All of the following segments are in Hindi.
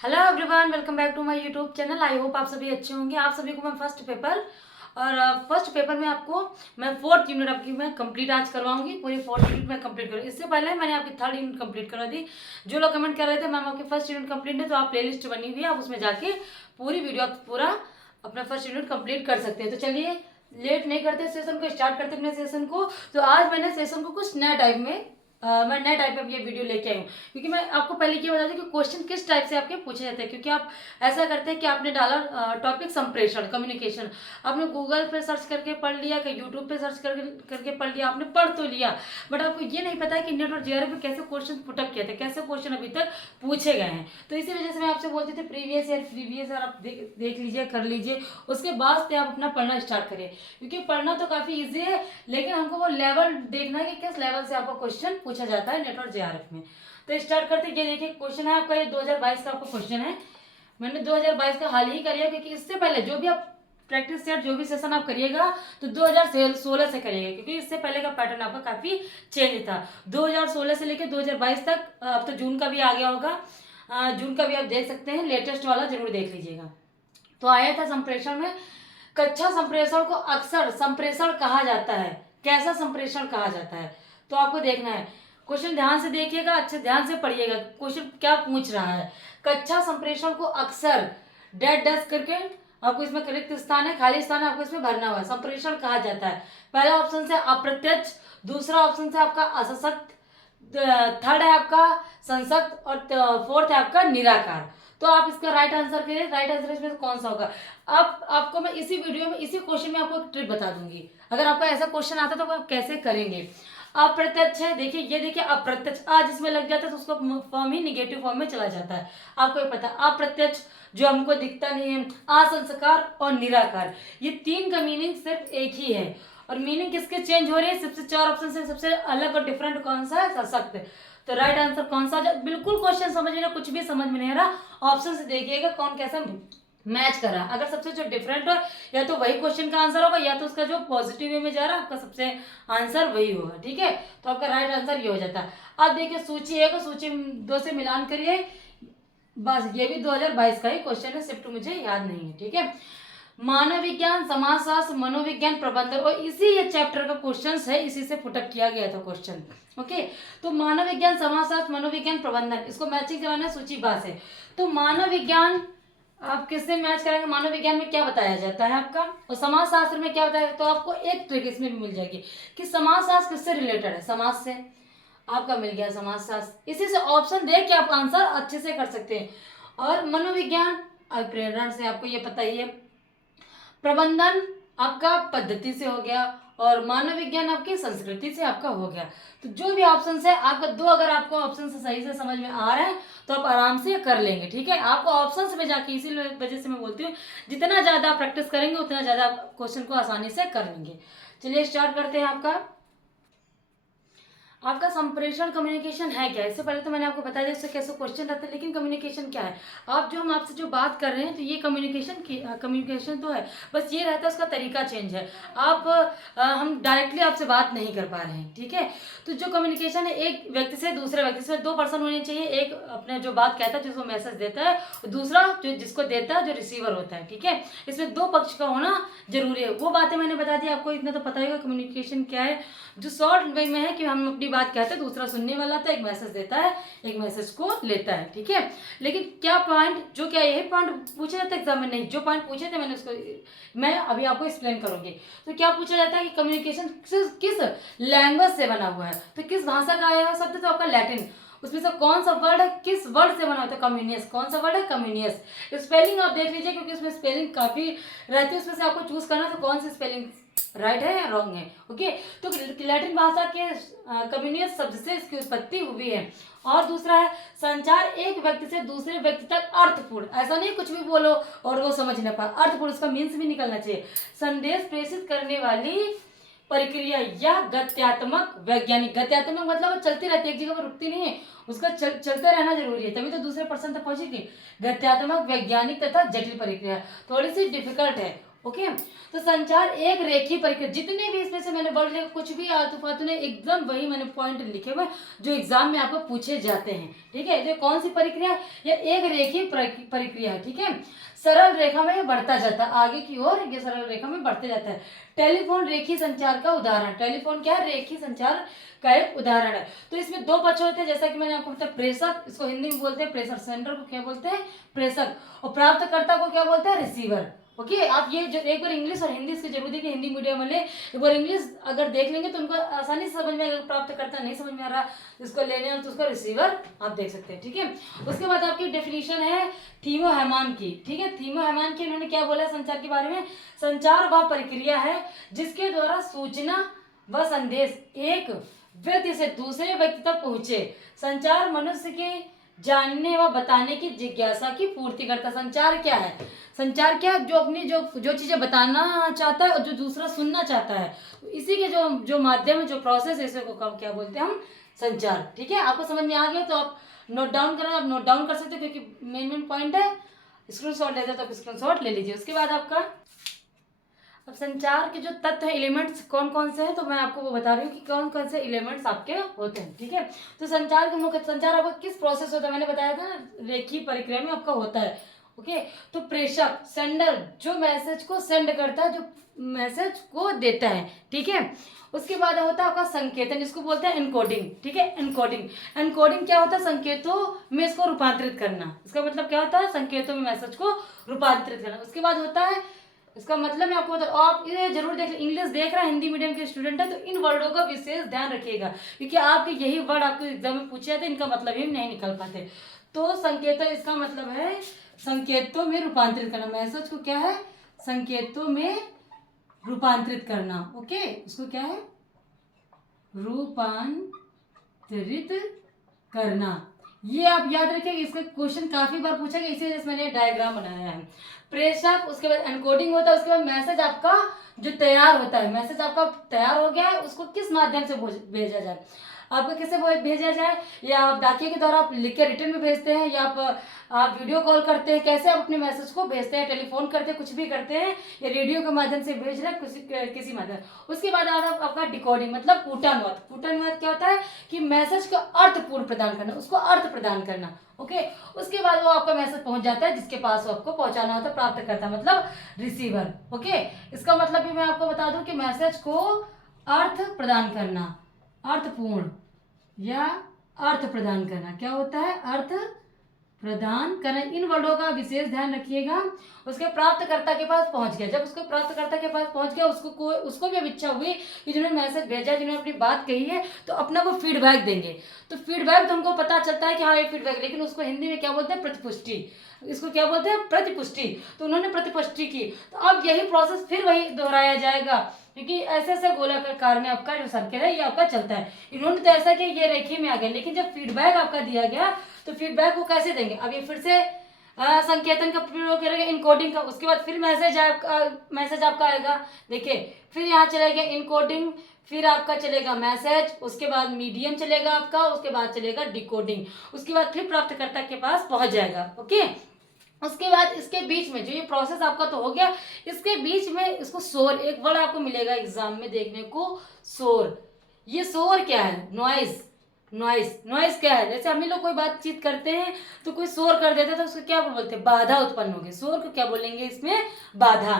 Hello everyone, welcome back to my YouTube channel. I hope आप सभी अच्छे होंगे। आप सभी को मैं फर्स्ट पेपर फर्स्ट पेपर में आपको मैं फोर्थ यूनिट आपकी मैं कंप्लीट आज करवाऊंगी। पूरी फोर्थ यूनिट में कंप्लीट करूँगी। इससे पहले मैंने आपकी थर्ड यूनिट कंप्लीट करवा दी। जो लोग कमेंट कर रहे थे मैम आपकी फर्स्ट यूनिट कंप्लीट है, तो आप प्लेलिस्ट बनी हुई है, आप उसमें जाके पूरी वीडियो पूरा अपना फर्स्ट यूनिट कंप्लीट कर सकते हैं। तो चलिए लेट नहीं करते, सेशन को स्टार्ट करते अपने सेशन को। तो आज मैंने सेशन को कुछ नया टाइप में मैं नए टाइप में ये वीडियो लेके आई हूँ, क्योंकि मैं आपको पहले ये बता दूं कि क्वेश्चन किस टाइप से आपके पूछे जाते हैं। क्योंकि आप ऐसा करते हैं कि आपने डाला टॉपिक संप्रेषण कम्युनिकेशन, आपने गूगल पे सर्च करके पढ़ लिया, कि यूट्यूब पे सर्च करके पढ़ लिया, आपने पढ़ तो लिया, बट आपको ये नहीं पता है कि नेट और जेआरएफ में कैसे क्वेश्चन पुटअप किए थे, कैसे क्वेश्चन अभी तक पूछे गए हैं। तो इसी वजह से मैं आपसे बोलती थी प्रीवियस ईयर आप देख लीजिए, कर लीजिए, उसके बाद से आप अपना पढ़ना स्टार्ट करिए। क्योंकि पढ़ना तो काफ़ी ईजी है, लेकिन हमको वो लेवल देखना है कि किस लेवल से आपका क्वेश्चन पूछा जाता है नेट और जेआरएफ में। तो स्टार्ट करते, ये देखिए क्वेश्चन है आपका, ये 2022 का आपका क्वेश्चन है। मैंने 2022 का हाल ही कर लिया, क्योंकि इससे पहले जो भी आप प्रैक्टिस सेट जो भी सेशन आप करिएगा तो 2016 से करिएगा, क्योंकि इससे पहले का पैटर्न आपका काफ़ी चेंज था। 2016 से लेकर 2022 तक, अब तो जून का भी आ गया होगा, जून का भी आप देख सकते हैं, लेटेस्ट वाला जरूर देख लीजिएगा। तो आया था संप्रेषण में, कक्षा संप्रेषण को अक्सर संप्रेषण कहा जाता है। कैसा संप्रेषण कहा जाता है, तो आपको देखना है। क्वेश्चन ध्यान से देखिएगा, अच्छे ध्यान से पढ़िएगा क्वेश्चन क्या पूछ रहा है। कक्षा संप्रेषण को अक्सर डैश डैश करके आपको इसमें रिक्त स्थान है, खाली स्थान है, आपको इसमें भरना हुआ है। संप्रेषण कहा जाता है। पहला ऑप्शन से अप्रत्यक्ष, दूसरा ऑप्शन से आपका असशक्त, थर्ड है आपका संसक्त, और फोर्थ है आपका निराकार। तो आप इसका राइट आंसर करिए। राइट आंसर इसमें कौन सा होगा? अब आपको मैं इसी वीडियो में इसी क्वेश्चन में आपको एक ट्रिक बता दूंगी। अगर आपका ऐसा क्वेश्चन आता है तो आप कैसे करेंगे। अप्रत्यक्ष है, देखिए ये देखिए अप्रत्यक्ष, आ जिसमें लग जाता है तो उसका फॉर्म ही निगेटिव फॉर्म में चला जाता है। आपको ये पता है अप्रत्यक्ष जो हमको दिखता नहीं है, असंस्कार और निराकार, ये तीन का मीनिंग सिर्फ एक ही है। और मीनिंग किसके चेंज हो रही है? सबसे चार ऑप्शन से सबसे अलग और डिफरेंट कौन सा है? सशक्त। तो राइट आंसर कौन सा? बिल्कुल क्वेश्चन समझिएगा, कुछ भी समझ में नहीं आ रहा, ऑप्शन से देखिएगा कौन कैसा मैच कर रहा है। अगर सबसे जो डिफरेंट हो, या तो वही क्वेश्चन का आंसर होगा, या तो उसका जो पॉजिटिव वे में जा रहा है आपका सबसे आंसर वही होगा। ठीक है, तो आपका राइट आंसर ये हो जाता है। अब देखिए सूची 1 और सूची 2 से मिलान करिए। बस ये भी 2022 का ही क्वेश्चन है, शिफ्ट मुझे याद नहीं है। ठीक है, मानव विज्ञान, समाजशास्त्र, मनोविज्ञान, प्रबंधन, और इसी ये चैप्टर का क्वेश्चन है, इसी से पुटअप किया गया था क्वेश्चन। ओके, तो मानव विज्ञान, समाजशास्त्र, मनोविज्ञान, प्रबंधन, इसको मैचिंग कराना है सूची बा से। तो मानव विज्ञान आप किससे मैच करेंगे? मानव विज्ञान में क्या बताया जाता है आपका, और समाजशास्त्र में क्या बताया, तो आपको एक ट्रिक इसमें भी मिल जाएगी कि समाजशास्त्र किससे रिलेटेड है, समाज से। आपका मिल गया समाजशास्त्र, इसी से ऑप्शन दे के आप आंसर अच्छे से कर सकते हैं। और मनोविज्ञान प्रेरणा से, आपको ये पता ही है। प्रबंधन आपका पद्धति से हो गया, और मानव विज्ञान आपकी संस्कृति से आपका हो गया। तो जो भी ऑप्शन है आपका दो, अगर आपको ऑप्शन से सही से समझ में आ रहा है तो आप आराम से कर लेंगे। ठीक है, आपको ऑप्शन में जाके, इसी वजह से मैं बोलती हूँ जितना ज़्यादा प्रैक्टिस करेंगे उतना ज़्यादा क्वेश्चन को आसानी से कर लेंगे। चलिए स्टार्ट करते हैं। आपका संप्रेषण कम्युनिकेशन है क्या? इससे पहले तो मैंने आपको बता दिया इससे कैसे क्वेश्चन रहते हैं, लेकिन कम्युनिकेशन क्या है? आप जो हम आपसे जो बात कर रहे हैं तो ये कम्युनिकेशन तो है, बस ये रहता है उसका तरीका चेंज है। हम डायरेक्टली आपसे बात नहीं कर पा रहे हैं। ठीक है, तो जो कम्युनिकेशन है एक व्यक्ति से दूसरे व्यक्ति से, दो पर्सन होने चाहिए। एक अपने जो बात कहता है जिसको मैसेज देता है, और दूसरा जो जिसको देता है जो रिसीवर होता है। ठीक है, इसमें दो पक्ष का होना जरूरी है। वो बातें मैंने बता दी आपको, इतना तो पता होगा कम्युनिकेशन क्या है। जो शॉर्ट वे में है कि हम अपनी बात कहते हैं, दूसरा सुनने वाला था, एक मैसेज देता है, एक मैसेज को लेता है। ठीक है, लेकिन क्या पॉइंट, जो क्या यही पॉइंट पूछा जाता है एग्जाम में? नहीं, जो पॉइंट पूछे थे मैंने उसको मैं अभी आपको एक्सप्लेन करूंगी। तो क्या पूछा जाता है कि कम्युनिकेशन किस लैंग्वेज से बना हुआ है, तो किस भाषा का आया हुआ शब्द? तो आपका लैटिन। उसमें से कौन सा वर्ड है, किस वर्ड से बना होता है? कम्युनियस। कौन सा वर्ड है? कम्युनियस। स्पेलिंग आप देख लीजिए, क्योंकि उसमें स्पेलिंग काफी रहती है, उसमें से आपको चूज करना तो कौन सी स्पेलिंग राइट है या रॉन्ग है। ओके, तो लैटिन भाषा के कम्युनियस शब्द से इसकी उत्पत्ति हुई है। और दूसरा है संचार, एक व्यक्ति से दूसरे व्यक्ति तक अर्थपूर्ण, ऐसा नहीं कुछ भी बोलो और वो समझ ना पाए, अर्थपूर्ण, उसका मीन्स भी निकलना चाहिए। संदेश प्रेषित करने वाली प्रक्रिया या गत्यात्मक वैज्ञानिक, गत्यात्मक मतलब वो चलती रहती है, एक जगह पर रुकती नहीं है, उसका चलते रहना जरूरी है, तभी तो दूसरे पर्सन तक पहुंचेगी। गत्यात्मक, वैज्ञानिक तथा जटिल प्रक्रिया, थोड़ी सी डिफिकल्ट है। ओके। तो संचार एक रेखीय प्रक्रिया, जितने भी इसमें से मैंने वर्ड लिखे, कुछ भी आलतू फालतू ने, एकदम वही मैंने पॉइंट लिखे हुए जो एग्जाम में आपको पूछे जाते हैं। ठीक है, ये कौन सी प्रक्रिया है? ये एक रेखीय प्रक्रिया है। ठीक है, सरल रेखा में बढ़ता जाता है आगे की ओर, ये सरल रेखा में बढ़ते जाता है। टेलीफोन रेखीय संचार का उदाहरण, टेलीफोन क्या है? रेखीय संचार का एक उदाहरण है। तो इसमें दो पक्ष होते हैं, जैसा कि मैंने आपको बताया, प्रेषक, इसको हिंदी में बोलते हैं प्रेषक, सेंडर को क्या बोलते हैं? प्रेषक, और प्राप्तकर्ता को क्या बोलते हैं? रिसीवर। ओके, आप ये जो एक बार इंग्लिश और हिंदी इसकी जरूरत है कि हिंदी मीडियम वाले एक बार इंग्लिश अगर देख लेंगे तो उनको आसानी से समझ में आएगा। प्राप्त करता नहीं समझ में आ रहा, इसको लेने और तो उसको रिसीवर आप देख सकते हैं। ठीक है, उसके बाद आपकी डेफिनेशन है थीमो हैमान की। ठीक है, थीमो हैमान की उन्होंने क्या बोला संचार के बारे में? संचार वह प्रक्रिया है जिसके द्वारा सूचना व संदेश एक व्यक्ति से दूसरे व्यक्ति तक पहुंचे। संचार मनुष्य के जानने व बताने की जिज्ञासा की पूर्ति करता। संचार क्या है? संचार क्या? जो अपनी जो चीजें बताना चाहता है और जो दूसरा सुनना चाहता है, तो इसी के जो माध्यम, जो प्रोसेस है, इसे को क्या बोलते हैं हम? संचार। ठीक है, आपको समझ में आ गया तो आप नोट डाउन करें, आप नोट डाउन कर सकते हो क्योंकि मेन पॉइंट है। स्क्रीनशॉट लेते तो आप स्क्रीनशॉट ले लीजिए। उसके बाद आपका अब संचार के जो तत्व है, एलिमेंट्स कौन कौन से हैं, तो मैं आपको वो बता रही हूँ कि कौन कौन से एलिमेंट्स आपके होते हैं। ठीक है, तो संचार के मुख्य, संचार आपका किस प्रोसेस होता है? मैंने बताया था ना, रेखीय प्रक्रिया में आपका होता है। ओके, तो प्रेषक, सेंडर, जो मैसेज को सेंड करता है, जो मैसेज को देता है। ठीक है, उसके बाद होता है आपका संकेतन, इसको बोलते हैं एनकोडिंग। ठीक है, एनकोडिंग, एनकोडिंग क्या होता है? संकेतों में इसको रूपांतरित करना। इसका मतलब क्या होता है? संकेतों में मैसेज को रूपांतरित करना। उसके बाद होता है, इसका मतलब मैं आपको बता, आप ये जरूर देख, इंग्लिश देख रहा है, हिंदी मीडियम के स्टूडेंट है तो इन वर्डों का विशेष ध्यान रखिएगा क्योंकि आपके यही वर्ड आपके एग्जाम में पूछे जाते, इनका मतलब ही नहीं निकल पाते। तो संकेतों, इसका मतलब है संकेतों में रूपांतरित करना। मैसेज को क्या है? संकेतों में रूपांतरित करना। ओके, इसको क्या है? रूपांतरित करना। ये आप याद रखिए, इसका क्वेश्चन काफी बार पूछा गया, इसीलिए मैंने डायग्राम बनाया है। प्रेषक, उसके बाद एनकोडिंग होता है, उसके बाद मैसेज आपका जो तैयार होता है, मैसेज आपका तैयार हो गया है, उसको किस माध्यम से भेजा जाए? आपको किससे भेजा जाए? या आप डाकिए के द्वारा आप लिख के रिटर्न में भेजते हैं, या आप वीडियो कॉल करते हैं, कैसे आप अपने मैसेज को भेजते हैं? टेलीफोन करते हैं, कुछ भी करते हैं, या रेडियो के माध्यम से भेज रहे हैं, किसी माध्यम। उसके बाद आपका डिकोडिंग, मतलब कूटानुवाद। कूटानुवाद क्या होता है? कि मैसेज का अर्थपूर्ण प्रदान करना, उसको अर्थ प्रदान करना। ओके, उसके बाद वो आपका मैसेज पहुंच जाता है जिसके पास वो आपको पहुंचाना होता है, प्राप्त करता मतलब रिसीवर। ओके, इसका मतलब भी मैं आपको बता दूं कि मैसेज को अर्थ प्रदान करना, अर्थपूर्ण या अर्थ प्रदान करना, क्या होता है? अर्थ प्रदान करना। इन वर्डों का विशेष ध्यान रखिएगा। उसके प्राप्तकर्ता के पास पहुंच गया, जब उसको प्राप्तकर्ता के पास पहुंच गया, उसको भी अब इच्छा हुई कि जिन्होंने मैसेज भेजा, जिन्होंने अपनी बात कही है, तो अपना वो फीडबैक देंगे। तो फीडबैक तो हमको पता चलता है कि हाँ ये फीडबैक, लेकिन उसको हिंदी में क्या बोलते हैं? प्रतिपुष्टि। इसको क्या बोलते हैं? प्रतिपुष्टि। तो उन्होंने प्रतिपुष्टि की, तो अब यही प्रोसेस फिर वही दोहराया जाएगा क्योंकि ऐसे ऐसे गोलाकार में आपका जो सर्कल है ये आपका चलता है। इन्होंने तो ऐसा कि ये रेखीय में आ गया, लेकिन जब फीडबैक आपका दिया गया तो फीडबैक को कैसे देंगे? अब ये फिर से संकेतन का प्रयोग करेंगे, इनकोडिंग का। उसके बाद फिर मैसेज आपका आएगा। देखिए, फिर यहाँ चलेगा इनकोडिंग, फिर आपका चलेगा मैसेज, उसके बाद मीडियम चलेगा आपका, उसके बाद चलेगा डिकोडिंग, उसके बाद फिर प्राप्तकर्ता के पास पहुंच जाएगा। ओके, उसके बाद इसके बीच में जो ये प्रोसेस आपका तो हो गया, इसके बीच में इसको शोर, एक वर्ड आपको मिलेगा एग्जाम में देखने को, शोर। ये शोर क्या है? नॉइज। नॉइज क्या है? जैसे हम लोग कोई बातचीत करते हैं तो कोई शोर कर देता है तो उसको क्या बोलते हैं? बाधा उत्पन्न होगी। शोर को क्या बोलेंगे इसमें? बाधा।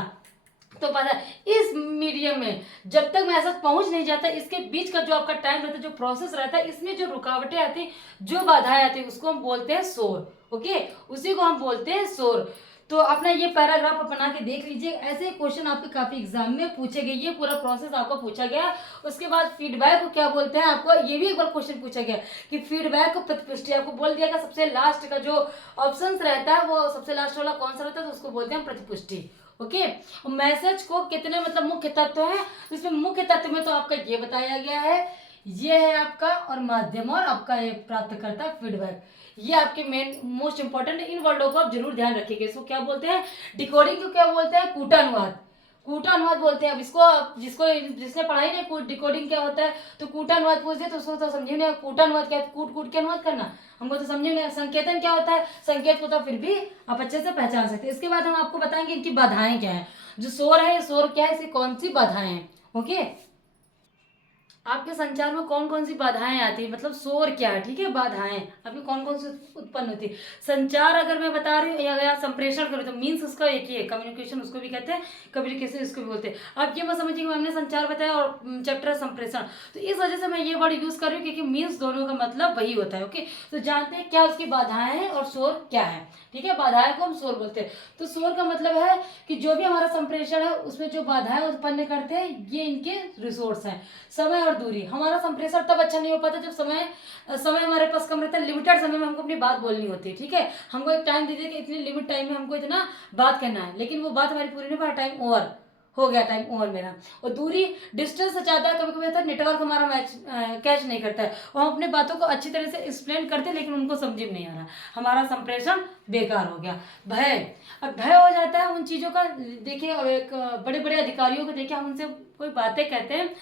तो पता इस मीडियम में जब तक मैसेज पहुंच नहीं जाता, इसके बीच का जो आपका टाइम रहता है, जो प्रोसेस रहता है, इसमें जो रुकावटें आती, जो बाधाएं आती, उसको हम बोलते हैं शोर। ओके, उसी को हम बोलते हैं शोर। तो अपना ये पैराग्राफ बना के देख लीजिए, ऐसे क्वेश्चन आपके काफी एग्जाम में पूछे गए, ये पूरा प्रोसेस आपको पूछा गया। उसके बाद फीडबैक को क्या बोलते हैं, आपको ये भी एक बार क्वेश्चन पूछा गया कि फीडबैक को प्रतिपुष्टि, आपको बोल दिया गया सबसे लास्ट का जो ऑप्शन रहता है वो सबसे लास्ट वाला कौन सा रहता है, तो उसको बोलते हैं प्रतिपुष्टि। ओके, मैसेज को कितने मतलब मुख्य तत्व है, इसमें मुख्य तत्व में तो आपका ये बताया गया है, ये है आपका और माध्यम और आपका ये प्राप्तकर्ता फीडबैक, ये आपके मेन मोस्ट इंपॉर्टेंट। इन वर्डों को आप जरूर ध्यान रखिएगा। इसको क्या बोलते हैं? डिकोडिंग को क्या बोलते हैं? कूटानुवाद। कूटा अनुवाद बोलते हैं। अब इसको जिसको जिसने पढ़ाई नहीं डिकोडिंग क्या होता है, तो कूटा अनुवाद पूछ दिया तो उसको तो समझे नहीं कूटा अनुवाद क्या है, कूट कूट के अनुवाद करना, हमको तो समझे नहीं। संकेतन क्या होता है, संकेत को तो फिर भी आप अच्छे से पहचान सकते हैं। इसके बाद हम आपको बताएंगे इनकी बाधाएं क्या है। जो शोर है, शोर क्या है, इसकी कौन सी बाधाएं हैं। ओके, आपके संचार में कौन कौन सी बाधाएं आती है, मतलब शोर क्या है, ठीक है, बाधाएं आपकी कौन कौन सी उत्पन्न होती है। संचार अगर मैं बता रही हूँ या संप्रेषण करूँ तो मीन्स उसका एक ही है, कम्युनिकेशन उसको भी कहते हैं, कम्युनिकेशन इसको भी बोलते हैं। आप ये मत समझिए कि हमने संचार बताया और चैप्टर संप्रेषण, तो इस वजह से मैं ये वर्ड यूज कर रही हूँ क्योंकि मीन्स दोनों का मतलब वही होता है। ओके, तो जानते हैं क्या उसकी बाधाएं हैं और शोर क्या है, ठीक है। बाधाएं को हम शोर बोलते हैं। तो शोर का मतलब है कि जो भी हमारा संप्रेषण है उसमें जो बाधाएं उत्पन्न करते हैं ये इनके रिसोर्स हैं। समय और दूरी, हमारा संप्रेषण तब अच्छा नहीं हो पाता जब समय हमारे पास कम रहता है। लिमिटेड समय में हमको अपनी बात बोलनी होती है, ठीक है। हमको एक टाइम दीजिए कि इतनी लिमिट टाइम में हमको इतना बात करना है, लेकिन वो बात हमारी पूरी नहीं पा, टाइम ओवर हो गया, टाइम ओवर मेरा। और दूरी डिस्टेंस से ज्यादा कभी कभी होता है नेटवर्क हमारा मैच कैच नहीं करता है और हम अपने बातों को अच्छी तरह से एक्सप्लेन करते हैं लेकिन उनको समझ में नहीं आ रहा, हमारा संप्रेषण बेकार हो गया। भय, अब भय हो जाता है उन चीज़ों का। देखिए एक बड़े बड़े अधिकारियों को देखिए, हम उनसे कोई बातें कहते हैं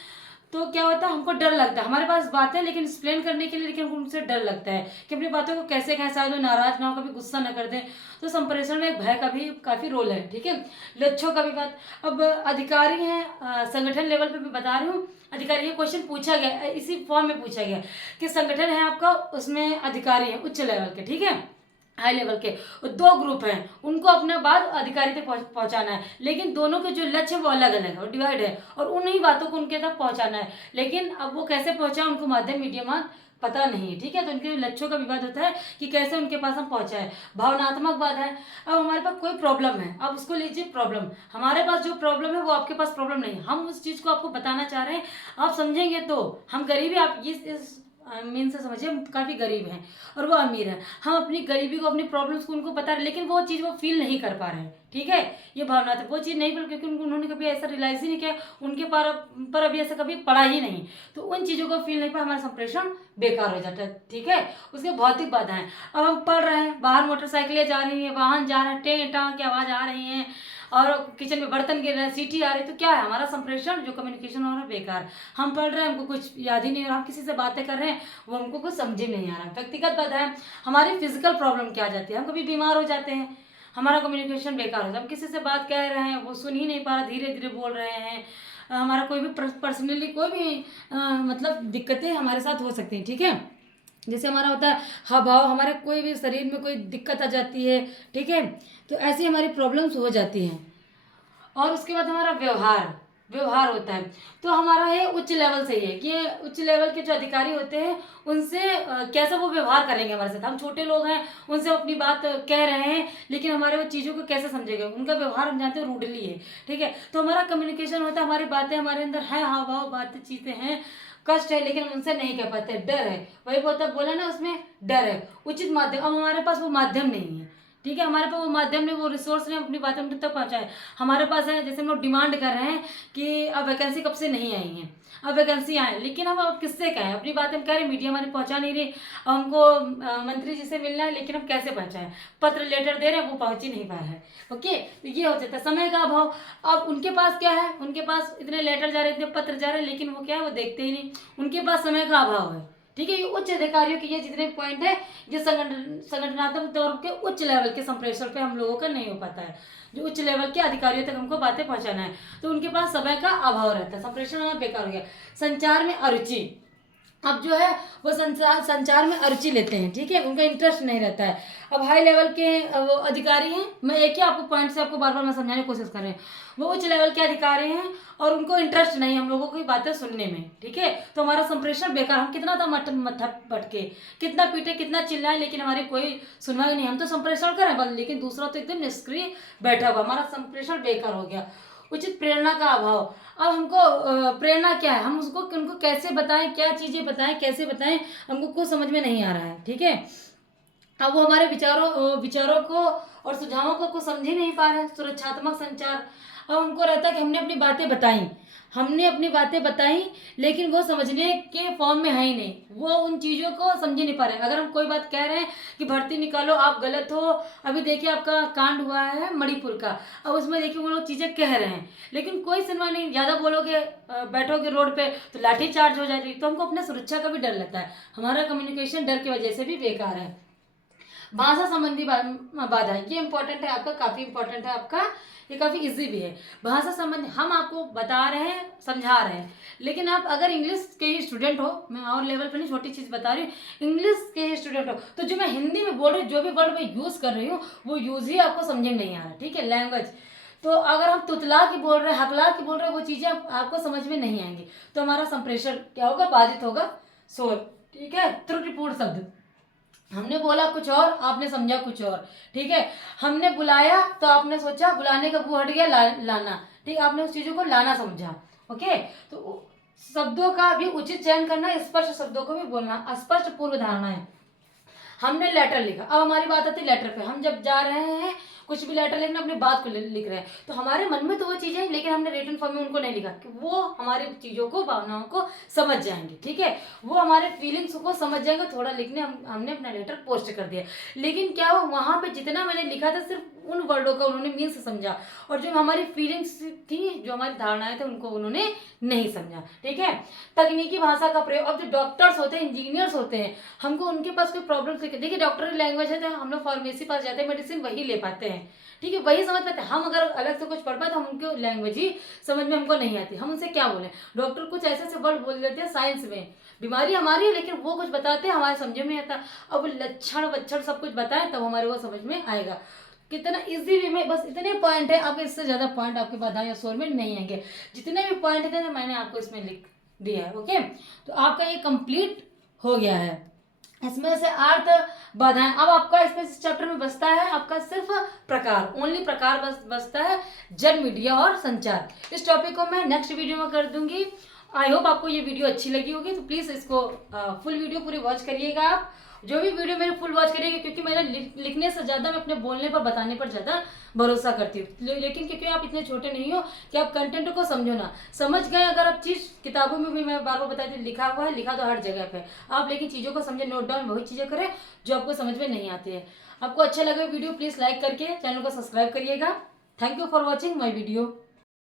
तो क्या होता है, हमको डर लगता है। हमारे पास बातें लेकिन एक्सप्लेन करने के लिए, लेकिन हमको उनसे डर लगता है कि अपनी बातों को कैसे कहें, शायद वो नाराज ना हो, कभी गुस्सा ना कर दें। तो संप्रेषण में एक भय का भी काफी रोल है, ठीक है। लक्ष्यों का भी बात, अब अधिकारी हैं, संगठन लेवल पे मैं बता रही हूँ। अधिकारी, ये क्वेश्चन पूछा गया इसी फॉर्म में पूछा गया कि संगठन है आपका, उसमें अधिकारी है उच्च लेवल के, ठीक है, हाई लेवल के, और दो ग्रुप हैं, उनको अपना बात अधिकारी तक पहुंचाना है, लेकिन दोनों के जो लक्ष्य है वो अलग अलग है और डिवाइड है, और उन्हीं बातों को उनके तक पहुंचाना है। लेकिन अब वो कैसे पहुंचाए, उनको माध्यम मीडियम पता नहीं है, ठीक है। तो उनके लक्ष्यों का विवाद होता है कि कैसे उनके पास हम पहुंचाए। भावनात्मक बात है, अब हमारे पास कोई प्रॉब्लम है, अब उसको लीजिए प्रॉब्लम, हमारे पास जो प्रॉब्लम है वो आपके पास प्रॉब्लम नहीं है, हम उस चीज को आपको बताना चाह रहे हैं, आप समझेंगे तो। हम गरीबी, आप इस मीन से समझिए, हम काफ़ी गरीब हैं और वो अमीर है, हम अपनी गरीबी को, अपनी प्रॉब्लम्स को उनको बता रहे हैं, लेकिन वो चीज़ वो फील नहीं कर पा रहे हैं, ठीक है। ये भावना तो वो चीज़ नहीं फील, क्योंकि उन्होंने कभी ऐसा रियलाइज ही नहीं किया, उनके पर अभी ऐसा कभी पढ़ा ही नहीं, तो उन चीज़ों को फील नहीं पा, हमारा संप्रेषण बेकार हो जाता है, ठीक है। उसके भौतिक बाधाएं, अब हम पढ़ रहे हैं, बाहर मोटरसाइकिलें जा रही हैं, वाहन जा रहे हैं, टें टां की आवाज़ आ रही हैं, और किचन में बर्तन गिर रहे हैं, सीटी आ रही है, तो क्या है, हमारा संप्रेषण जो कम्युनिकेशन हो रहा है बेकार। हम पढ़ रहे हैं, हमको कुछ याद ही नहीं हो रहा, हम किसी से बातें कर रहे हैं, वो हमको कुछ समझ में नहीं आ रहा। व्यक्तिगत बाधाएं, हमारी फिजिकल प्रॉब्लम क्या आ जाती है, हम कभी बीमार हो जाते हैं, हमारा कम्युनिकेशन बेकार हो जाता है, हम किसी से बात कह रहे हैं वो सुन ही नहीं पा रहा, धीरे धीरे बोल रहे हैं, हमारा कोई भी पर्सनली कोई भी मतलब दिक्कतें हमारे साथ हो सकती हैं, ठीक है। जैसे हमारा होता है हाव भाव, हमारे कोई भी शरीर में कोई दिक्कत आ जाती है, ठीक है, तो ऐसी हमारी प्रॉब्लम्स हो जाती हैं। और उसके बाद हमारा व्यवहार, व्यवहार होता है, तो हमारा है उच्च लेवल से ही है कि उच्च लेवल के जो अधिकारी होते हैं उनसे कैसे वो व्यवहार करेंगे हमारे साथ। हम छोटे लोग हैं, उनसे अपनी बात कह रहे हैं, लेकिन हमारे वो चीज़ों को कैसे समझेंगे, उनका व्यवहार हम जानते हैं रूडली है, ठीक है। तो हमारा कम्युनिकेशन होता है, हमारी बातें हमारे अंदर है, हाव भाव बातें चीज़ें हैं, कष्ट है, लेकिन हम उनसे नहीं कह पाते, डर है, वही बोला ना उसमें डर है। उचित माध्यम, अब हमारे पास वो माध्यम नहीं है, ठीक है, हमारे पास वो माध्यम ने, वो रिसोर्स ने अपनी बातें उन तक पहुंचाए। हमारे पास है, जैसे हम लोग डिमांड कर रहे हैं कि अब वैकेंसी कब से नहीं आई है, अब वैकेंसी आए, लेकिन हम अब किससे कहें अपनी बात, हम कह रहे हैं मीडिया हमारी पहुंचा नहीं रही, अब हमको मंत्री जी से मिलना है, लेकिन हम कैसे पहुंचाएं, पत्र लेटर दे रहे हैं वो पहुंच ही नहीं पा रहा है। ओके, तो ये हो जाता है समय का अभाव। अब उनके पास क्या है, उनके पास इतने लेटर जा रहे हैं, इतने पत्र जा रहे हैं, लेकिन वो क्या है, वो देखते ही नहीं, उनके पास समय का अभाव है, ठीक है। ये उच्च अधिकारियों के ये जितने पॉइंट है, ये संगठनात्मक तौर के उच्च लेवल के संप्रेषण पे हम लोगों का नहीं हो पाता है, जो उच्च लेवल के अधिकारियों तक हमको बातें पहुंचाना है, तो उनके पास समय का अभाव रहता है, संप्रेषण हमारा बेकार हो गया। संचार में अरुचि, अब जो है वो संचार में अरुचि लेते हैं, ठीक है, उनका इंटरेस्ट नहीं रहता है। अब हाई लेवल के वो अधिकारी हैं, मैं एक ही आपको पॉइंट से आपको बार बार मैं समझाने की कोशिश कर रही हूँ, वो उच्च लेवल के अधिकारी हैं और उनको इंटरेस्ट नहीं हम लोगों की बातें सुनने में, ठीक है। तो हमारा संप्रेषण बेकार, हम कितना था मत्था पटके, कितना पीटे, कितना चिल्लाए, लेकिन हमारी कोई सुनवाई नहीं, हम तो संप्रेषण करें बस, लेकिन दूसरा तो एकदम निष्क्रिय बैठा हुआ, हमारा संप्रेषण बेकार हो गया। उचित प्रेरणा का अभाव, अब हमको प्रेरणा क्या है, हम उसको उनको कैसे बताएं, क्या चीज़ें बताएं, कैसे बताएं, हमको कुछ समझ में नहीं आ रहा है, ठीक है। अब वो हमारे विचारों को और सुझावों को समझ ही नहीं पा रहे। सुरक्षात्मक संचार, अब हमको रहता है कि हमने अपनी बातें बताई, लेकिन वो समझने के फॉर्म में है ही नहीं, वो उन चीज़ों को समझ ही नहीं पा रहे। अगर हम कोई बात कह रहे हैं कि भर्ती निकालो, आप गलत हो, अभी देखिए आपका कांड हुआ है मणिपुर का, अब उसमें देखिए वो लोग चीज़ें कह रहे हैं, लेकिन कोई सुनवाई नहीं। ज़्यादा बोलोगे, बैठोगे रोड पे तो लाठी चार्ज हो जाएगी। तो हमको अपने सुरक्षा का भी डर लगता है, हमारा कम्युनिकेशन डर की वजह से भी बेकार है। भाषा संबंधी बाधा, ये इंपॉर्टेंट है आपका, काफ़ी इंपॉर्टेंट है आपका, ये काफ़ी इजी भी है। भाषा संबंधी हम आपको बता रहे हैं, समझा रहे हैं, लेकिन आप अगर इंग्लिश के ही स्टूडेंट हो, मैं और लेवल पर नहीं छोटी चीज़ बता रही हूँ, इंग्लिश के ही स्टूडेंट हो, तो जो मैं हिंदी में बोल रही हूँ, जो भी वर्ड मैं यूज़ कर रही हूँ, वो यूज़ ही आपको समझ में नहीं आ रहा, ठीक है, लैंग्वेज। तो अगर हम तुतला की बोल रहे हैं, हकला की बोल रहे हैं, वो चीज़ें आपको समझ में नहीं आएंगी, तो हमारा संप्रेषण क्या होगा, बाधित होगा, शोर, ठीक है, त्रुटिपूर्ण शब्द। हमने बोला कुछ और, आपने समझा कुछ और, ठीक है। हमने बुलाया तो आपने सोचा बुलाने का वो हट गया, लाना, ठीक, आपने उस चीज़ों को लाना समझा, ओके। तो शब्दों का भी उचित चयन करना, स्पष्ट शब्दों को भी बोलना, अस्पष्ट पूर्व धारणा है। हमने लेटर लिखा, अब हमारी बात आती है लेटर पे, हम जब जा रहे हैं कुछ भी लेटर लिखना, अपनी बात को लिख रहे हैं, तो हमारे मन में तो वो चीज़ें हैं, लेकिन हमने रिटन फॉर्म में उनको नहीं लिखा कि वो हमारी चीज़ों को, भावनाओं को समझ जाएंगे, ठीक है, वो हमारे फीलिंग्स को समझ जाएंगे। थोड़ा लिखने हमने अपना लेटर पोस्ट कर दिया, लेकिन क्या हो, वहाँ पे जितना मैंने लिखा था सिर्फ उन वर्डों का उन्होंने मीन्स समझा, और जो हमारी फीलिंग्स थी, जो हमारी धारणाएं थे, उनको उन्होंने नहीं समझा, ठीक है। तकनीकी भाषा का प्रयोग, अब जो डॉक्टर्स होते हैं, इंजीनियर्स होते हैं, हमको उनके पास कोई प्रॉब्लम, देखिए डॉक्टर की लैंग्वेज है, तो हम लोग फार्मेसी पास जाते हैं, मेडिसिन वही ले पाते हैं, ठीक है, वही समझ पाते हैं। हम अगर अलग से कुछ पढ़ पाए तो हम उनकी लैंग्वेज ही समझ में हमको नहीं आती, हम उनसे क्या बोलें। डॉक्टर कुछ ऐसे ऐसे वर्ड बोल देते हैं साइंस में, बीमारी हमारी है, लेकिन वो कुछ बताते हैं, हमारे समझ में आता। अब लक्षण वक्षण सब कुछ बताएं तब हमारे वो समझ में आएगा। कितना इजी वे में, बस इतने पॉइंट है, आपके इससे ज़्यादा पॉइंट आपके बाधा या शोर में नहीं आएंगे। जितने भी पॉइंट थे मैंने आपको इसमें लिख दिया है, ओके। तो आपका ये कंप्लीट हो गया है। इसमें से अर्थ बाधाएं, अब आपका इसमें इस चैप्टर में बचता है आपका सिर्फ प्रकार, ओनली प्रकार बचता है, जन, मीडिया और संचार। इस टॉपिक को मैं नेक्स्ट वीडियो में कर दूंगी। आई होप आपको ये वीडियो अच्छी लगी होगी, तो प्लीज़ इसको फुल वीडियो पूरी वॉच करिएगा। आप जो भी वीडियो मेरे फुल वॉच करिएगा, क्योंकि मेरा लिखने से ज़्यादा मैं अपने बोलने पर, बताने पर ज़्यादा भरोसा करती हूँ। लेकिन क्योंकि आप इतने छोटे नहीं हो कि आप कंटेंट को समझो ना, समझ गए अगर आप चीज़, किताबों में भी मैं बार बार बताती हूँ, लिखा हुआ है, लिखा तो हर जगह पे, आप लेकिन चीज़ों को समझे, नोट डाउन वही चीज़ें करें जो आपको समझ में नहीं आती है। आपको अच्छा लगे वीडियो, प्लीज़ लाइक करके चैनल को सब्सक्राइब करिएगा। Thank you for watching my video.